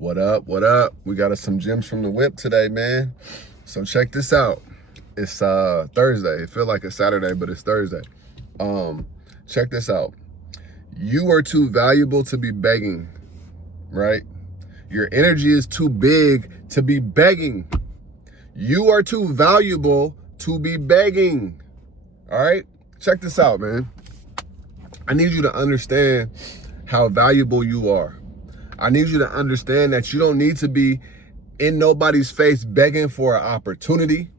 What up? What up? We got us some gems from the whip today, man. So check this out. It's Thursday. It feel like it's Saturday, but it's Thursday. Check this out. You are too valuable to be begging, right? Your energy is too big to be begging. You are too valuable to be begging. All right? Check this out, man. I need you to understand how valuable you are. I need you to understand that you don't need to be in nobody's face begging for an opportunity,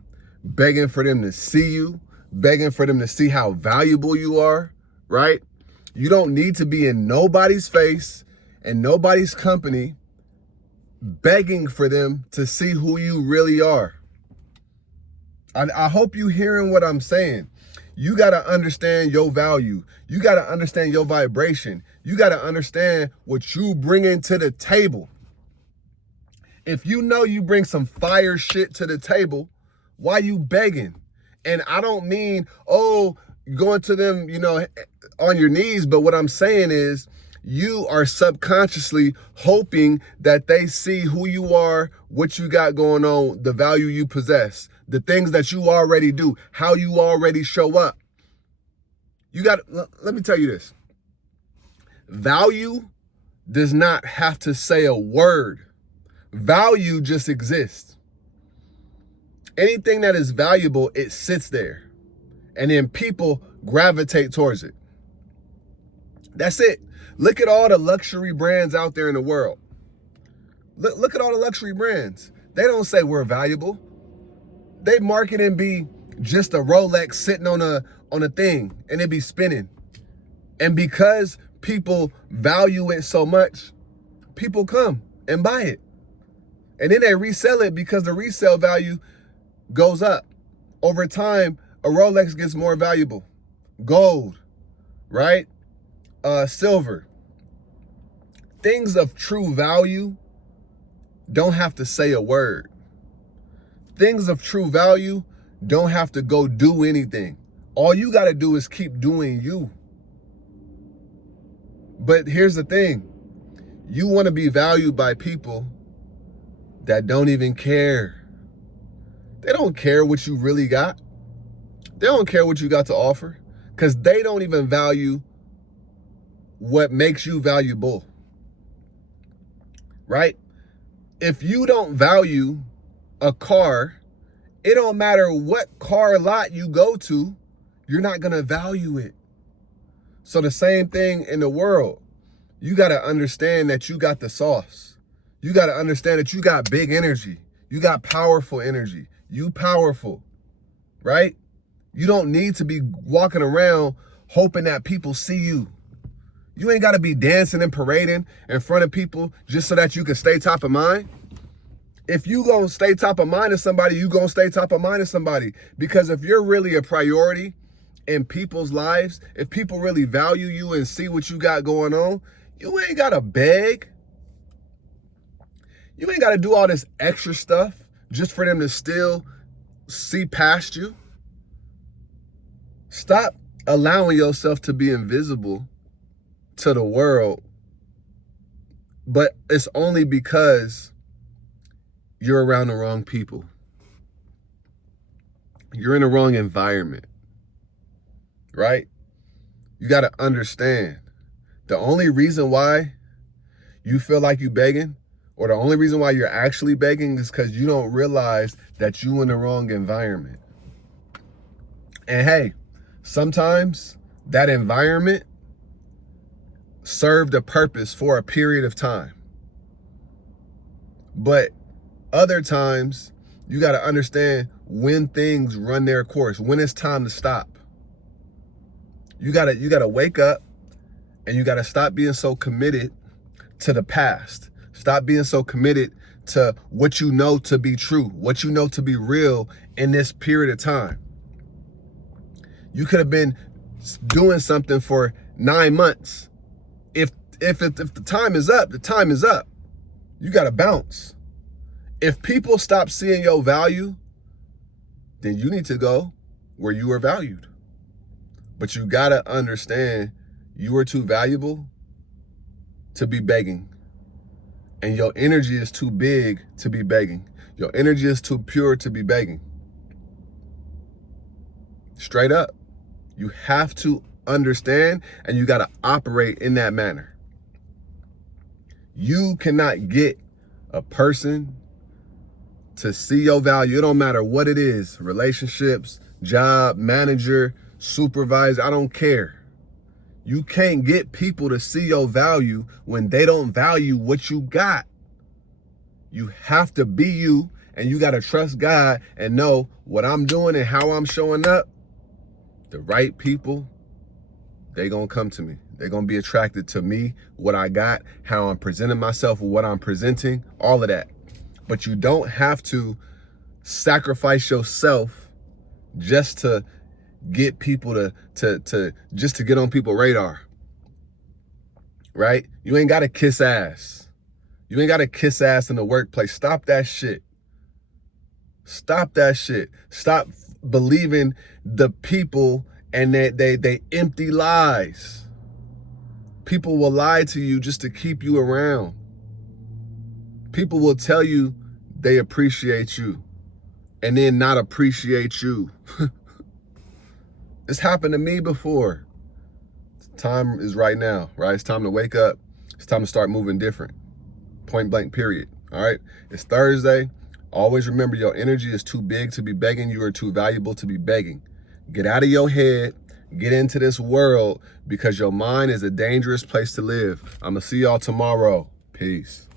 begging for them to see you, begging for them to see how valuable you are, right? You don't need to be in nobody's face and nobody's company begging for them to see who you really are. I hope you hearing what I'm saying. You got to understand your value. You got to understand your vibration. You got to understand what you bring to the table. If you know you bring some fire shit to the table, why you begging? And I don't mean, going to them, on your knees. But what I'm saying is you are subconsciously hoping that they see who you are, what you got going on, the value you possess, the things that you already do, how you already show up. Let me tell you this. Value does not have to say a word. Value just exists. Anything that is valuable, it sits there. And then people gravitate towards it. That's it. Look at all the luxury brands out there in the world. Look at all the luxury brands. They don't say we're valuable. They market and be just a Rolex sitting on a thing and it be spinning. And because people value it so much, people come and buy it. And then they resell it because the resale value goes up. Over time, a Rolex gets more valuable. Gold, right? Silver. Things of true value don't have to say a word. Things of true value don't have to go do anything. All you got to do is keep doing you. But here's the thing. You want to be valued by people that don't even care. They don't care what you really got. They don't care what you got to offer because they don't even value what makes you valuable. Right? If you don't value a car, it don't matter what car lot you go to, you're not going to value it. So the same thing in the world. You got to understand that you got the sauce. You got to understand that you got big energy. You got powerful energy. You powerful, right? You don't need to be walking around hoping that people see you. You ain't got to be dancing and parading in front of people just so that you can stay top of mind. If you gonna stay top of mind to somebody, you gonna stay top of mind to somebody. Because if you're really a priority in people's lives, if people really value you and see what you got going on, you ain't gotta beg. You ain't gotta do all this extra stuff just for them to still see past you. Stop allowing yourself to be invisible to the world, but it's only because you're around the wrong people. You're in the wrong environment, right? You got to understand the only reason why you feel like you begging, or the only reason why you're actually begging, is because you don't realize that you in the wrong environment. And hey, sometimes that environment served a purpose for a period of time. But other times, you got to understand when things run their course, when it's time to stop. You got to wake up and you got to stop being so committed to the past. Stop being so committed to what you know to be true, what you know to be real in this period of time. You could have been doing something for 9 months. If the time is up, the time is up. You got to bounce. If people stop seeing your value, then you need to go where you are valued. But you got to understand you are too valuable to be begging. And your energy is too big to be begging. Your energy is too pure to be begging. Straight up. You have to understand, and you got to operate in that manner. You cannot get a person to see your value. It don't matter what it is, relationships, job, manager, supervisor, I don't care. You can't get people to see your value when they don't value what you got. You have to be you, and you got to trust God and know what I'm doing and how I'm showing up. The right people, they gonna come to me. They're gonna be attracted to me, what I got, how I'm presenting myself, what I'm presenting, all of that. But you don't have to sacrifice yourself just to get people to get on people's radar, right? You ain't gotta kiss ass. You ain't gotta kiss ass in the workplace. Stop that shit. Stop that shit. Stop believing the people and they empty lies. People will lie to you just to keep you around. People will tell you they appreciate you and then not appreciate you. It's happened to me before. Time is right now, right? It's time to wake up. It's time to start moving different. Point blank, period. All right? It's Thursday. Always remember, your energy is too big to be begging. You are too valuable to be begging. Get out of your head. Get into this world, because your mind is a dangerous place to live. I'm going to see y'all tomorrow. Peace.